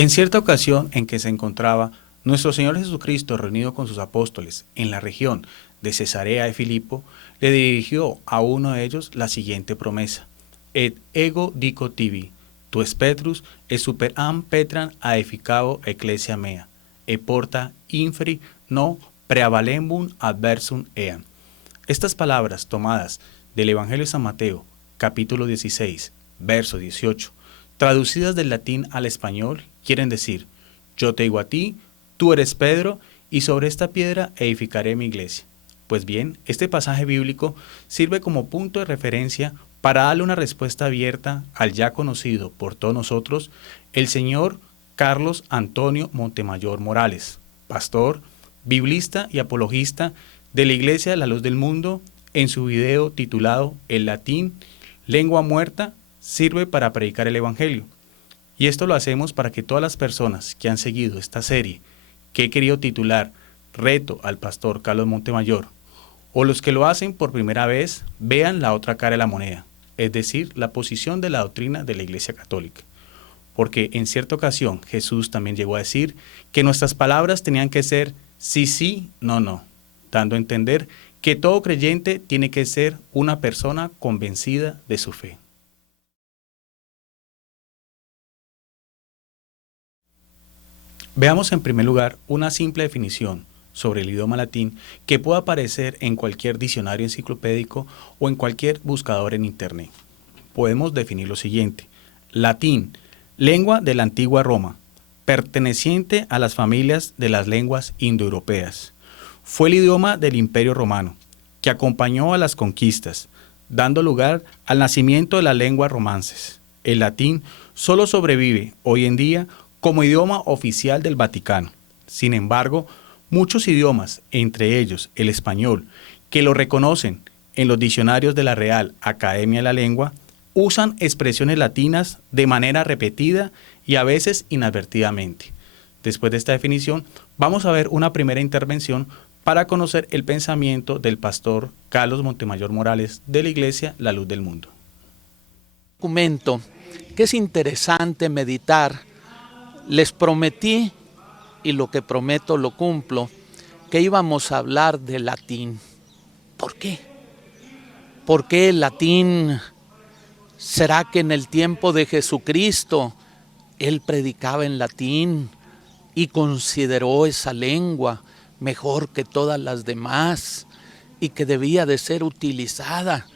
En cierta ocasión en que se encontraba nuestro Señor Jesucristo reunido con sus apóstoles en la región de Cesarea de Filipo, le dirigió a uno de ellos la siguiente promesa: Et ego dico tibi, tu es Petrus, et super am Petran aedificabo ecclesia mea, e porta inferi no preavalembum adversum eam. Estas palabras tomadas del Evangelio de San Mateo, capítulo 16, verso 18, traducidas del latín al español, quieren decir: yo te digo a ti, tú eres Pedro, y sobre esta piedra edificaré mi iglesia. Pues bien, este pasaje bíblico sirve como punto de referencia para darle una respuesta abierta al ya conocido por todos nosotros, el señor Carlos Antonio Montemayor Morales, pastor, biblista y apologista de la Iglesia de la Luz del Mundo, en su video titulado El latín, lengua muerta, sirve para predicar el Evangelio. Y esto lo hacemos para que todas las personas que han seguido esta serie, que he querido titular Reto al Pastor Carlos Montemayor, o los que lo hacen por primera vez, vean la otra cara de la moneda, es decir, la posición de la doctrina de la Iglesia Católica. Porque en cierta ocasión Jesús también llegó a decir que nuestras palabras tenían que ser sí, sí, no, no, dando a entender que todo creyente tiene que ser una persona convencida de su fe. Veamos en primer lugar una simple definición sobre el idioma latín que pueda aparecer en cualquier diccionario enciclopédico o en cualquier buscador en internet. Podemos definir lo siguiente: latín, lengua de la antigua Roma, perteneciente a las familias de las lenguas indoeuropeas. Fue el idioma del Imperio Romano, que acompañó a las conquistas, dando lugar al nacimiento de las lenguas romances. El latín solo sobrevive hoy en día como idioma oficial del Vaticano. Sin embargo, muchos idiomas, entre ellos el español, que lo reconocen en los diccionarios de la Real Academia de la Lengua, usan expresiones latinas de manera repetida y a veces inadvertidamente. Después de esta definición, vamos a ver una primera intervención para conocer el pensamiento del pastor Carlos Montemayor Morales de la Iglesia La Luz del Mundo. Documento que es interesante meditar. Les prometí, y lo que prometo lo cumplo, que íbamos a hablar de latín. ¿Por qué? ¿Por qué el latín? ¿Será que en el tiempo de Jesucristo él predicaba en latín y consideró esa lengua mejor que todas las demás y que debía de ser utilizada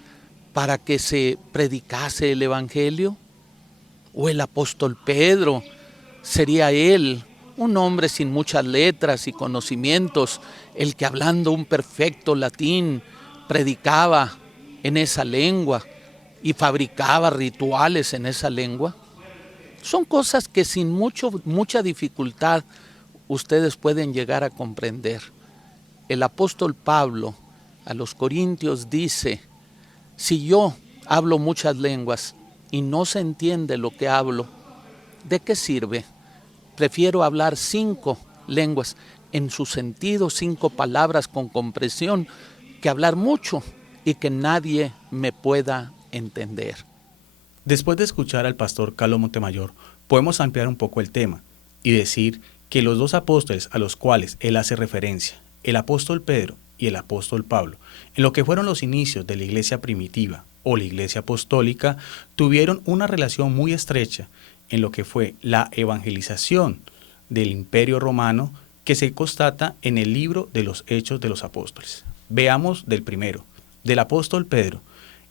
para que se predicase el Evangelio? ¿O el apóstol Pedro, sería él, un hombre sin muchas letras y conocimientos, el que hablando un perfecto latín predicaba en esa lengua y fabricaba rituales en esa lengua? Son cosas que sin mucha dificultad ustedes pueden llegar a comprender. El apóstol Pablo a los Corintios dice: si yo hablo muchas lenguas y no se entiende lo que hablo, ¿de qué sirve? Prefiero hablar 5 lenguas en su sentido, 5 palabras con comprensión, que hablar mucho y que nadie me pueda entender. Después de escuchar al pastor Carlos Montemayor, podemos ampliar un poco el tema y decir que los dos apóstoles a los cuales él hace referencia, el apóstol Pedro y el apóstol Pablo, en lo que fueron los inicios de la iglesia primitiva o la iglesia apostólica, tuvieron una relación muy estrecha en lo que fue la evangelización del Imperio Romano, que se constata en el libro de los Hechos de los Apóstoles. Veamos del primero, del apóstol Pedro,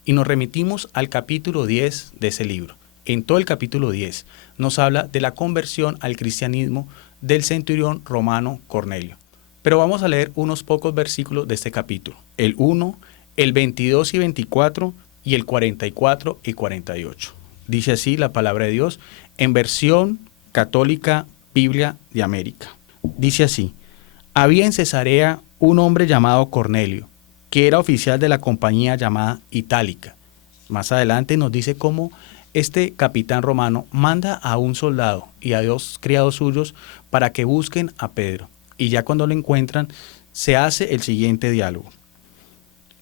y nos remitimos al capítulo 10 de ese libro. En todo el capítulo 10 nos habla de la conversión al cristianismo del centurión romano Cornelio. Pero vamos a leer unos pocos versículos de este capítulo, el 1, el 22 y 24 y el 44 y 48. Dice así la palabra de Dios en versión católica Biblia de América. Dice así: había en Cesarea un hombre llamado Cornelio, que era oficial de la compañía llamada Itálica. Más adelante nos dice cómo este capitán romano manda a un soldado y a 2 criados suyos para que busquen a Pedro. Y ya cuando lo encuentran, se hace el siguiente diálogo.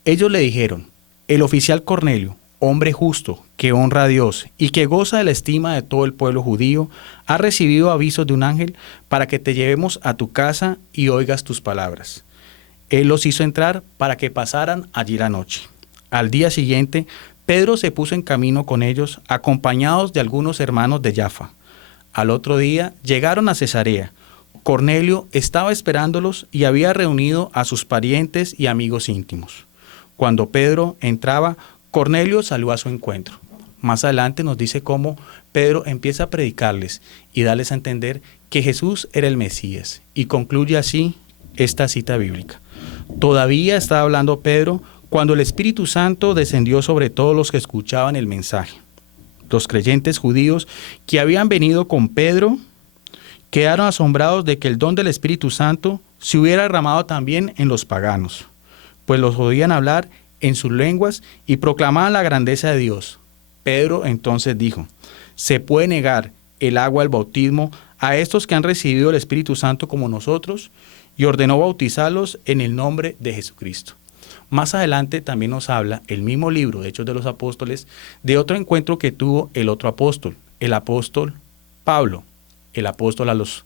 Ellos le dijeron: el oficial Cornelio, hombre justo, que honra a Dios y que goza de la estima de todo el pueblo judío, ha recibido avisos de un ángel para que te llevemos a tu casa y oigas tus palabras. Él los hizo entrar para que pasaran allí la noche. Al día siguiente, Pedro se puso en camino con ellos, acompañados de algunos hermanos de Jaffa. Al otro día llegaron a Cesarea. Cornelio estaba esperándolos y había reunido a sus parientes y amigos íntimos. Cuando Pedro entraba, Cornelio salió a su encuentro. Más adelante nos dice cómo Pedro empieza a predicarles y darles a entender que Jesús era el Mesías, y concluye así esta cita bíblica. Todavía estaba hablando Pedro cuando el Espíritu Santo descendió sobre todos los que escuchaban el mensaje. Los creyentes judíos que habían venido con Pedro quedaron asombrados de que el don del Espíritu Santo se hubiera derramado también en los paganos, pues los oían hablar en sus lenguas y proclamaban la grandeza de Dios. Pedro entonces dijo: ¿se puede negar el agua al bautismo a estos que han recibido el Espíritu Santo como nosotros? Y ordenó bautizarlos en el nombre de Jesucristo. Más adelante también nos habla el mismo libro de Hechos de los Apóstoles de otro encuentro que tuvo el otro apóstol, el apóstol Pablo, el apóstol a los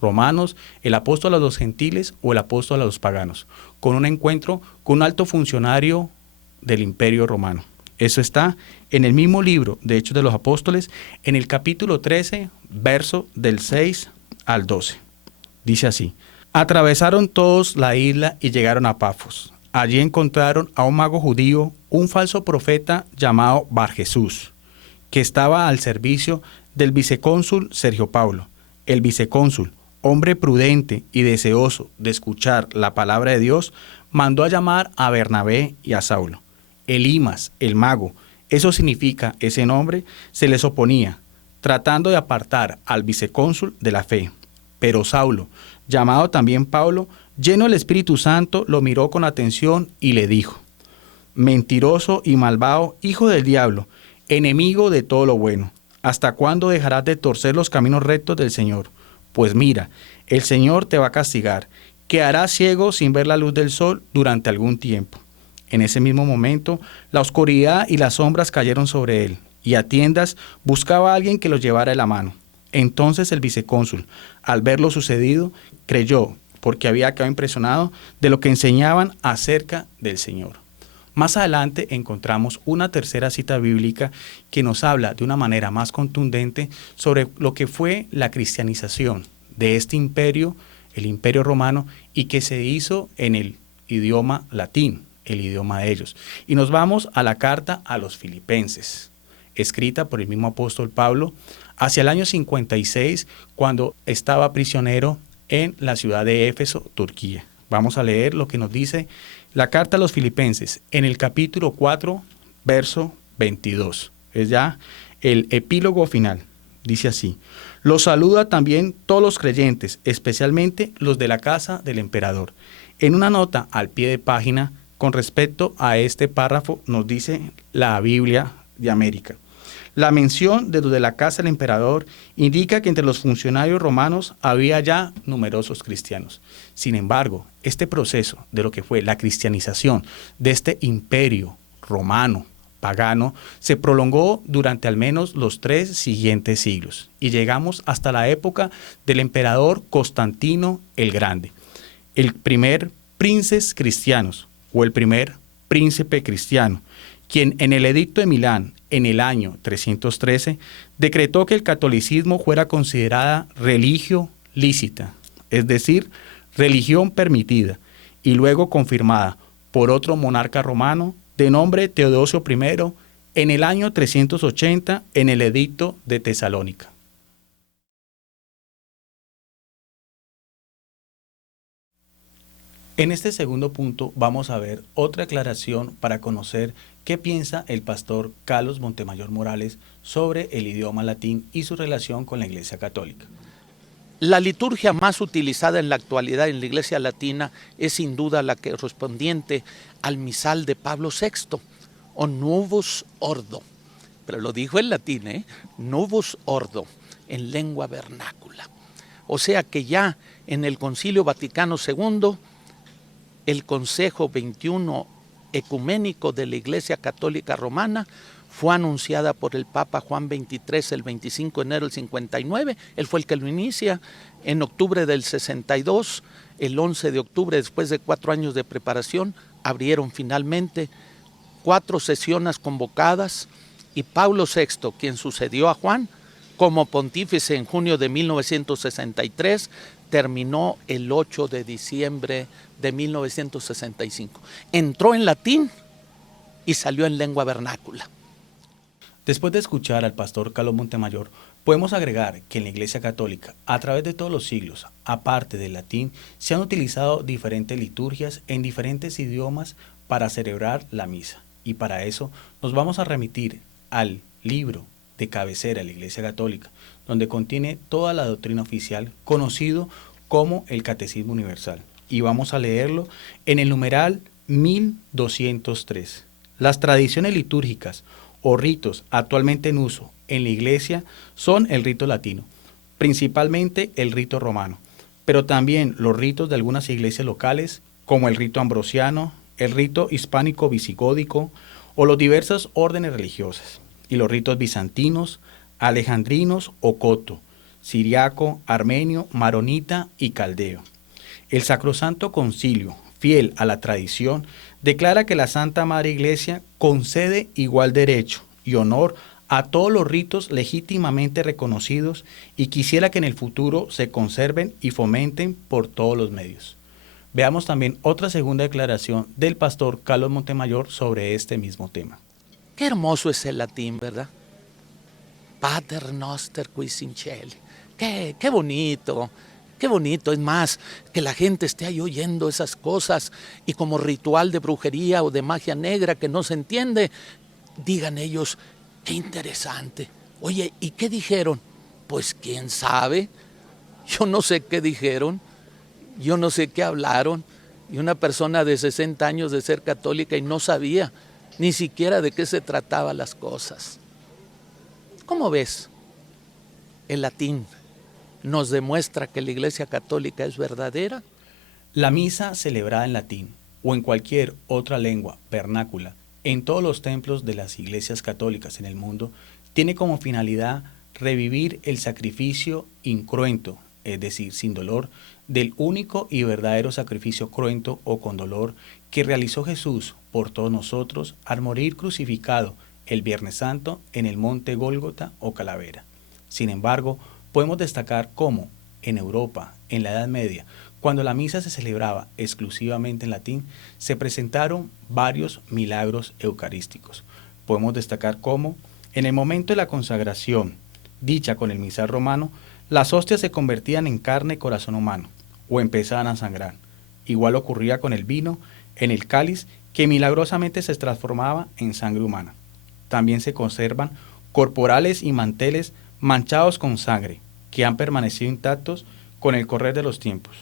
romanos, el apóstol a los gentiles o el apóstol a los paganos, con un encuentro con un alto funcionario del Imperio Romano. Eso está en el mismo libro de Hechos de los Apóstoles, en el capítulo 13, verso del 6 al 12. Dice así: atravesaron todos la isla y llegaron a Pafos. Allí encontraron a un mago judío, un falso profeta llamado Barjesús, que estaba al servicio del vicecónsul Sergio Paulo. El vicecónsul, hombre prudente y deseoso de escuchar la palabra de Dios, mandó a llamar a Bernabé y a Saulo. Elimas, el mago, eso significa ese nombre, se les oponía, tratando de apartar al vicecónsul de la fe. Pero Saulo, llamado también Pablo, lleno del Espíritu Santo, lo miró con atención y le dijo: mentiroso y malvado, hijo del diablo, enemigo de todo lo bueno, ¿hasta cuándo dejarás de torcer los caminos rectos del Señor? Pues mira, el Señor te va a castigar, quedarás ciego sin ver la luz del sol durante algún tiempo. En ese mismo momento, la oscuridad y las sombras cayeron sobre él, y a tiendas buscaba a alguien que lo llevara de la mano. Entonces el vicecónsul, al ver lo sucedido, creyó, porque había quedado impresionado de lo que enseñaban acerca del Señor. Más adelante encontramos una tercera cita bíblica que nos habla de una manera más contundente sobre lo que fue la cristianización de este imperio, el Imperio Romano, y que se hizo en el idioma latín, el idioma de ellos. Y nos vamos a la carta a los Filipenses, escrita por el mismo apóstol Pablo hacia el año 56, cuando estaba prisionero en la ciudad de Éfeso, Turquía. Vamos a leer lo que nos dice la carta a los Filipenses en el capítulo 4, verso 22. Es ya el epílogo final. Dice así: los saluda también todos los creyentes, especialmente los de la casa del emperador. En una nota al pie de página con respecto a este párrafo nos dice la Biblia de América: la mención de los de la casa del emperador indica que entre los funcionarios romanos había ya numerosos cristianos. Sin embargo, este proceso de lo que fue la cristianización de este imperio romano pagano se prolongó durante al menos los 3 siguientes siglos y llegamos hasta la época del emperador Constantino el Grande, el primer princes cristianos o el primer príncipe cristiano, quien en el Edicto de Milán, en el año 313, decretó que el catolicismo fuera considerada religio lícita, es decir, religión permitida, y luego confirmada por otro monarca romano de nombre Teodosio I en el año 380 en el Edicto de Tesalónica. En este segundo punto vamos a ver otra aclaración para conocer qué piensa el pastor Carlos Montemayor Morales sobre el idioma latín y su relación con la Iglesia Católica. La liturgia más utilizada en la actualidad en la Iglesia Latina es sin duda la correspondiente al misal de Pablo VI, o Novus Ordo, pero lo dijo en latín, Novus Ordo, en lengua vernácula. O sea que ya en el Concilio Vaticano II, el Consejo 21 ecuménico de la Iglesia Católica Romana fue anunciada por el Papa Juan XXIII el 25 de enero del 59, él fue el que lo inicia. En octubre del 62, el 11 de octubre, después de 4 años de preparación, abrieron finalmente 4 sesiones convocadas, y Pablo VI, quien sucedió a Juan como pontífice en junio de 1963, terminó el 8 de diciembre de 1965. Entró en latín y salió en lengua vernácula. Después de escuchar al pastor Carlos Montemayor, podemos agregar que en la Iglesia Católica, a través de todos los siglos, aparte del latín, se han utilizado diferentes liturgias en diferentes idiomas para celebrar la misa. Y para eso nos vamos a remitir al libro de cabecera de la Iglesia Católica, donde contiene toda la doctrina oficial, conocido como el Catecismo Universal. Y vamos a leerlo en el numeral 1203. Las tradiciones litúrgicas o ritos actualmente en uso en la Iglesia son el rito latino, principalmente el rito romano, pero también los ritos de algunas iglesias locales, como el rito ambrosiano, el rito hispánico visigódico o los diversas órdenes religiosas, y los ritos bizantinos, alejandrinos o coto, siriaco, armenio, maronita y caldeo. El Sacrosanto Concilio, fiel a la tradición, declara que la Santa Madre Iglesia concede igual derecho y honor a todos los ritos legítimamente reconocidos y quisiera que en el futuro se conserven y fomenten por todos los medios. Veamos también otra segunda declaración del pastor Carlos Montemayor sobre este mismo tema. Qué hermoso es el latín, ¿verdad? Pater noster quis in caeli. Qué bonito. Qué bonito, es más, que la gente esté ahí oyendo esas cosas y como ritual de brujería o de magia negra que no se entiende, digan ellos, qué interesante. Oye, ¿y qué dijeron? Pues quién sabe, yo no sé qué dijeron, yo no sé qué hablaron. Y una persona de 60 años de ser católica y no sabía ni siquiera de qué se trataban las cosas. ¿Cómo ves? El latín nos demuestra que la Iglesia Católica es verdadera. La misa celebrada en latín o en cualquier otra lengua vernácula en todos los templos de las iglesias católicas en el mundo tiene como finalidad revivir el sacrificio incruento, es decir, sin dolor, del único y verdadero sacrificio cruento o con dolor que realizó Jesús por todos nosotros al morir crucificado el Viernes Santo en el monte Gólgota o Calavera. Sin embargo, podemos destacar cómo, en Europa, en la Edad Media, cuando la misa se celebraba exclusivamente en latín, se presentaron varios milagros eucarísticos. Podemos destacar cómo, en el momento de la consagración, dicha con el misal romano, las hostias se convertían en carne y corazón humano, o empezaban a sangrar. Igual ocurría con el vino en el cáliz, que milagrosamente se transformaba en sangre humana. También se conservan corporales y manteles manchados con sangre, que han permanecido intactos con el correr de los tiempos.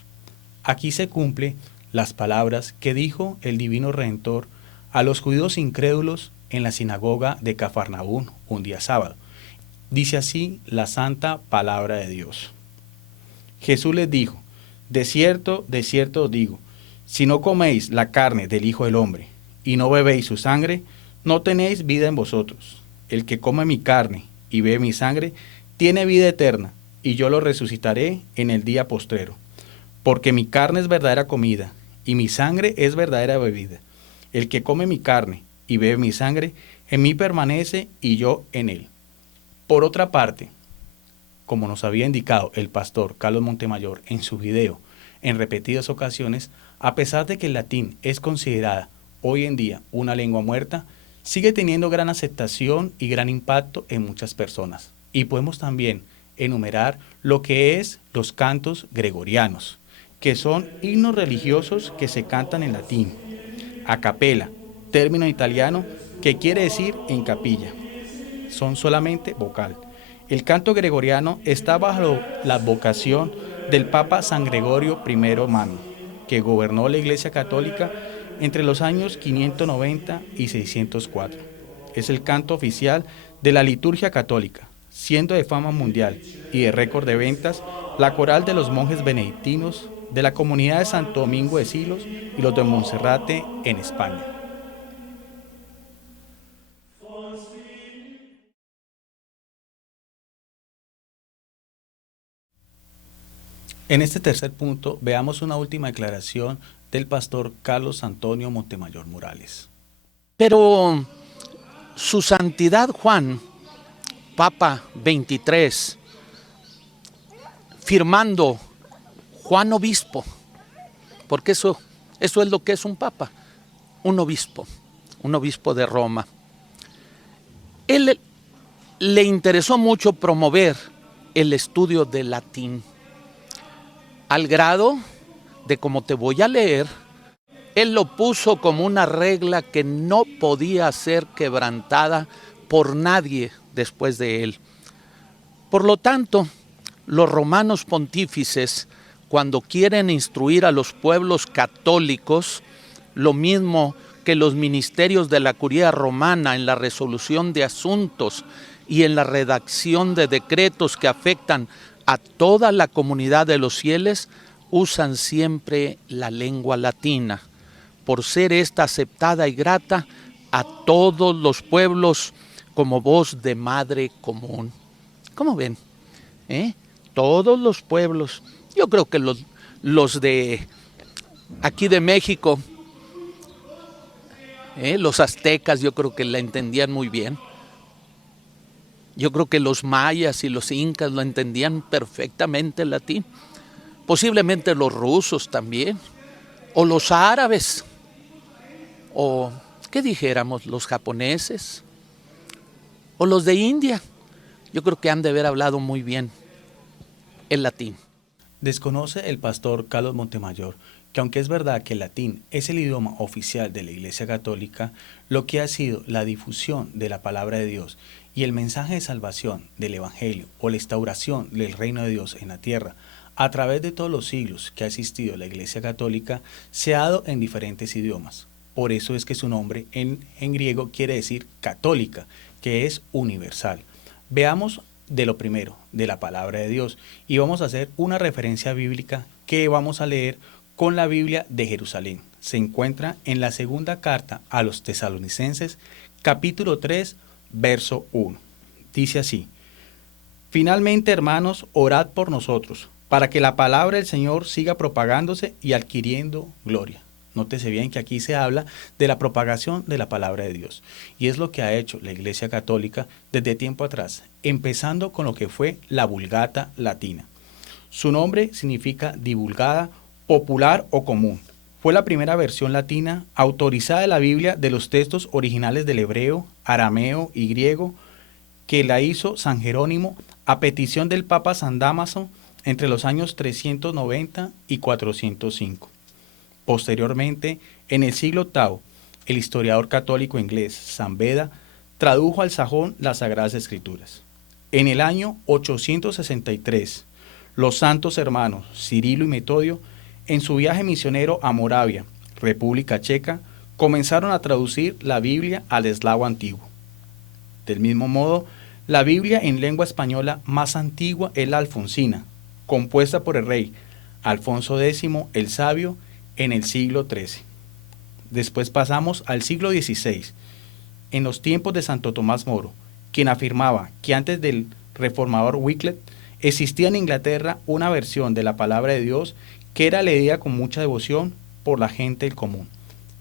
Aquí se cumple las palabras que dijo el Divino Redentor a los judíos incrédulos en la sinagoga de Cafarnaún un día sábado. Dice así la santa palabra de Dios. Jesús les dijo, de cierto os digo, si no coméis la carne del Hijo del Hombre y no bebéis su sangre, no tenéis vida en vosotros. El que come mi carne y bebe mi sangre, tiene vida eterna, y yo lo resucitaré en el día postrero. Porque mi carne es verdadera comida, y mi sangre es verdadera bebida. El que come mi carne y bebe mi sangre, en mí permanece y yo en él. Por otra parte, como nos había indicado el pastor Carlos Montemayor en su video en repetidas ocasiones, a pesar de que el latín es considerada hoy en día una lengua muerta, sigue teniendo gran aceptación y gran impacto en muchas personas. Y podemos también enumerar lo que es los cantos gregorianos, que son himnos religiosos que se cantan en latín. A capella, término italiano que quiere decir en capilla. Son solamente vocal. El canto gregoriano está bajo la advocación del Papa San Gregorio I Magno, que gobernó la Iglesia Católica entre los años 590 y 604. Es el canto oficial de la liturgia católica, siendo de fama mundial y de récord de ventas la coral de los monjes benedictinos de la comunidad de Santo Domingo de Silos y los de Monserrate en España. En este tercer punto, veamos una última declaración del pastor Carlos Antonio Montemayor Morales. Pero su santidad Juan, Papa 23, firmando Juan Obispo, porque eso es lo que es un papa, un obispo de Roma. Él le interesó mucho promover el estudio del latín, al grado de, como te voy a leer, él lo puso como una regla que no podía ser quebrantada por nadie después de él. Por lo tanto, los romanos pontífices, cuando quieren instruir a los pueblos católicos, lo mismo que los ministerios de la curia romana en la resolución de asuntos y en la redacción de decretos que afectan a toda la comunidad de los fieles, usan siempre la lengua latina, por ser esta aceptada y grata a todos los pueblos como voz de madre común. ¿Cómo ven? Todos los pueblos. Yo creo que los de aquí de México, los aztecas, yo creo que la entendían muy bien. Yo creo que los mayas y los incas lo entendían perfectamente el latín. Posiblemente los rusos también, o los árabes, o ¿qué dijéramos? Los japoneses, o los de India. Yo creo que han de haber hablado muy bien el latín. Desconoce el pastor Carlos Montemayor que aunque es verdad que el latín es el idioma oficial de la Iglesia Católica, lo que ha sido la difusión de la palabra de Dios y el mensaje de salvación del Evangelio o la instauración del reino de Dios en la tierra, a través de todos los siglos que ha existido la Iglesia Católica, se ha dado en diferentes idiomas. Por eso es que su nombre en griego quiere decir católica, que es universal. Veamos de lo primero, de la palabra de Dios, y vamos a hacer una referencia bíblica que vamos a leer con la Biblia de Jerusalén. Se encuentra en la segunda carta a los Tesalonicenses, capítulo 3, verso 1. Dice así: finalmente, hermanos, orad por nosotros, para que la palabra del Señor siga propagándose y adquiriendo gloria. Nótese bien que aquí se habla de la propagación de la palabra de Dios. Y es lo que ha hecho la Iglesia Católica desde tiempo atrás, empezando con lo que fue la Vulgata latina. Su nombre significa divulgada, popular o común. Fue la primera versión latina autorizada de la Biblia de los textos originales del hebreo, arameo y griego, que la hizo San Jerónimo a petición del Papa San Dámaso entre los años 390 y 405. Posteriormente, en el siglo VIII, el historiador católico inglés San Beda tradujo al sajón las Sagradas Escrituras. En el año 863, los santos hermanos Cirilo y Metodio, en su viaje misionero a Moravia, República Checa, comenzaron a traducir la Biblia al eslavo antiguo. Del mismo modo, la Biblia en lengua española más antigua es la alfonsina, compuesta por el rey Alfonso X el Sabio en el siglo XIII. Después pasamos al siglo XVI, en los tiempos de Santo Tomás Moro, quien afirmaba que antes del reformador Wycliffe existía en Inglaterra una versión de la palabra de Dios que era leída con mucha devoción por la gente del común.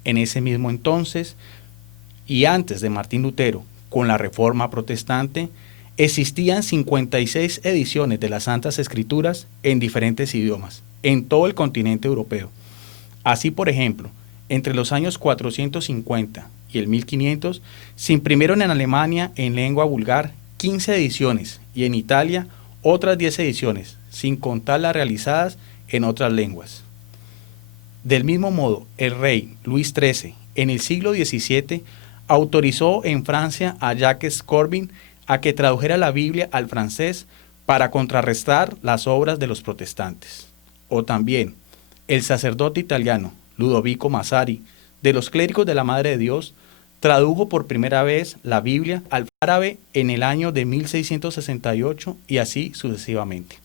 En ese mismo entonces, y antes de Martín Lutero, con la Reforma Protestante, existían 56 ediciones de las Santas Escrituras en diferentes idiomas, en todo el continente europeo. Así, por ejemplo, entre los años 450 y el 1500, se imprimieron en Alemania en lengua vulgar 15 ediciones y en Italia otras 10 ediciones, sin contar las realizadas en otras lenguas. Del mismo modo, el rey Luis XIII, en el siglo XVII, autorizó en Francia a Jacques Corbin a que tradujera la Biblia al francés para contrarrestar las obras de los protestantes. O también, el sacerdote italiano Ludovico Massari, de los clérigos de la Madre de Dios, tradujo por primera vez la Biblia al árabe en el año de 1668 y así sucesivamente.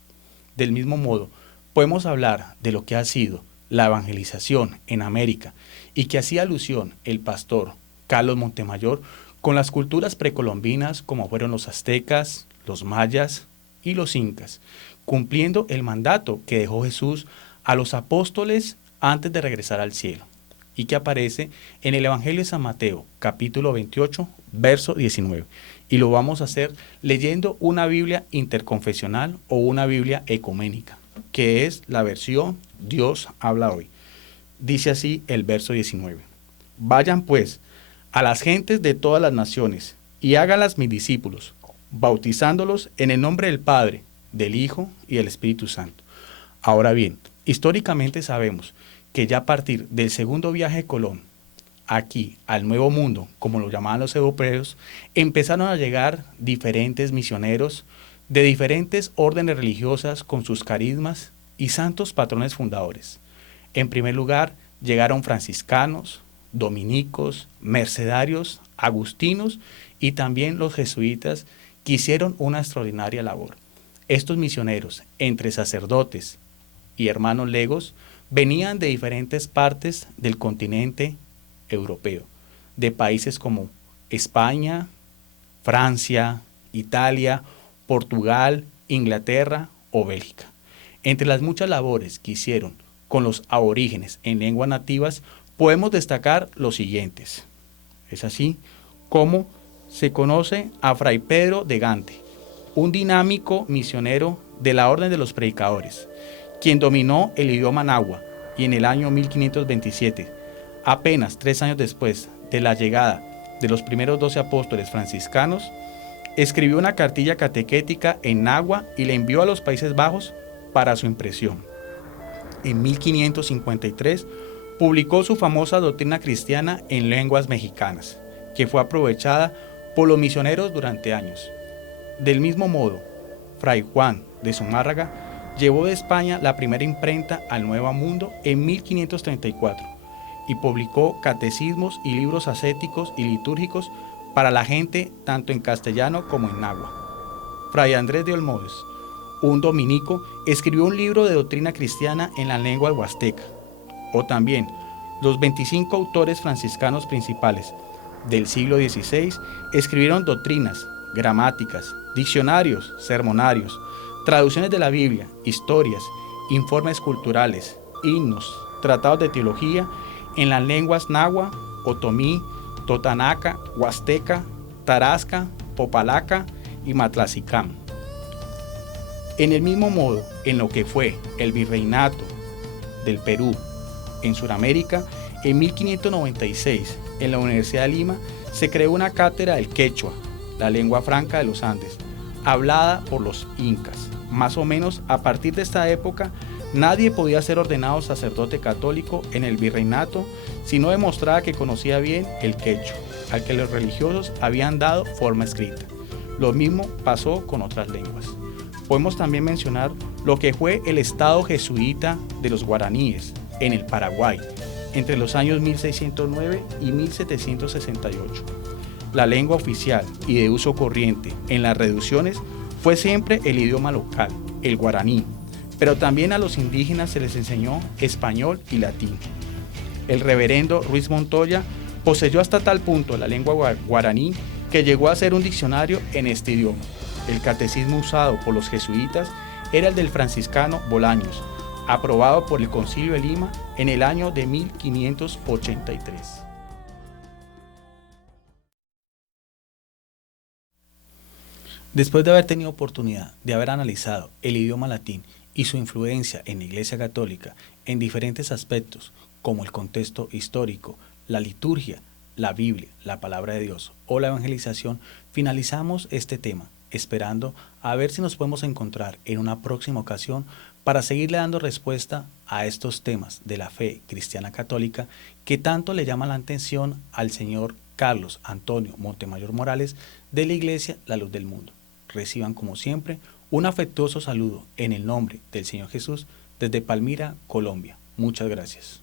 Del mismo modo, podemos hablar de lo que ha sido la evangelización en América y que hacía alusión el pastor Carlos Montemayor con las culturas precolombinas como fueron los aztecas, los mayas y los incas, cumpliendo el mandato que dejó Jesús a los apóstoles antes de regresar al cielo, y que aparece en el Evangelio de San Mateo, capítulo 28, verso 19. Y lo vamos a hacer leyendo una Biblia interconfesional o una Biblia ecuménica, que es la versión Dios habla hoy. Dice así el verso 19. Vayan pues a las gentes de todas las naciones y háganlas mis discípulos, bautizándolos en el nombre del Padre, del Hijo y del Espíritu Santo. Ahora bien, históricamente sabemos que ya a partir del segundo viaje de Colón, aquí al Nuevo Mundo, como lo llamaban los europeos, empezaron a llegar diferentes misioneros de diferentes órdenes religiosas con sus carismas y santos patrones fundadores. En primer lugar, llegaron franciscanos, dominicos, mercedarios, agustinos y también los jesuitas, que hicieron una extraordinaria labor. Estos misioneros, entre sacerdotes y hermanos legos, venían de diferentes partes del continente europeo, de países como España, Francia, Italia, Portugal, Inglaterra o Bélgica. Entre las muchas labores que hicieron con los aborígenes en lenguas nativas, podemos destacar los siguientes. Es así como se conoce a Fray Pedro de Gante, un dinámico misionero de la Orden de los Predicadores, quien dominó el idioma náhuatl y en el año 1527, apenas 3 años después de la llegada de los primeros 12 apóstoles franciscanos, escribió una cartilla catequética en náhuatl y la envió a los Países Bajos para su impresión. En 1553 publicó su famosa doctrina cristiana en lenguas mexicanas, que fue aprovechada por los misioneros durante años. Del mismo modo, Fray Juan de Zumárraga llevó de España la primera imprenta al Nuevo Mundo en 1534 y publicó catecismos y libros ascéticos y litúrgicos para la gente tanto en castellano como en náhuatl. Fray Andrés de Olmos, un dominico, escribió un libro de doctrina cristiana en la lengua huasteca. O también los 25 autores franciscanos principales del siglo XVI escribieron doctrinas, gramáticas, diccionarios, sermonarios, traducciones de la Biblia, historias, informes culturales, himnos, tratados de teología en las lenguas náhuatl, otomí, totanaca, huasteca, tarasca, popalaca y matlacicam. En el mismo modo en lo que fue el virreinato del Perú en Sudamérica, en 1596, en la Universidad de Lima, se creó una cátedra del quechua, la lengua franca de los Andes, hablada por los incas. Más o menos a partir de esta época, nadie podía ser ordenado sacerdote católico en el virreinato si no demostraba que conocía bien el quechua, al que los religiosos habían dado forma escrita. Lo mismo pasó con otras lenguas. Podemos también mencionar lo que fue el estado jesuita de los guaraníes en el Paraguay, entre los años 1609 y 1768. La lengua oficial y de uso corriente en las reducciones fue siempre el idioma local, el guaraní, pero también a los indígenas se les enseñó español y latín. El reverendo Ruiz Montoya poseyó hasta tal punto la lengua guaraní que llegó a ser un diccionario en este idioma. El catecismo usado por los jesuitas era el del franciscano Bolaños, aprobado por el Concilio de Lima en el año de 1583. Después de haber tenido oportunidad de haber analizado el idioma latín y su influencia en la Iglesia Católica en diferentes aspectos, como el contexto histórico, la liturgia, la Biblia, la palabra de Dios o la evangelización, finalizamos este tema, esperando a ver si nos podemos encontrar en una próxima ocasión para seguirle dando respuesta a estos temas de la fe cristiana católica que tanto le llaman la atención al señor Carlos Antonio Montemayor Morales de la Iglesia La Luz del Mundo. Reciban como siempre un afectuoso saludo en el nombre del Señor Jesús desde Palmira, Colombia. Muchas gracias.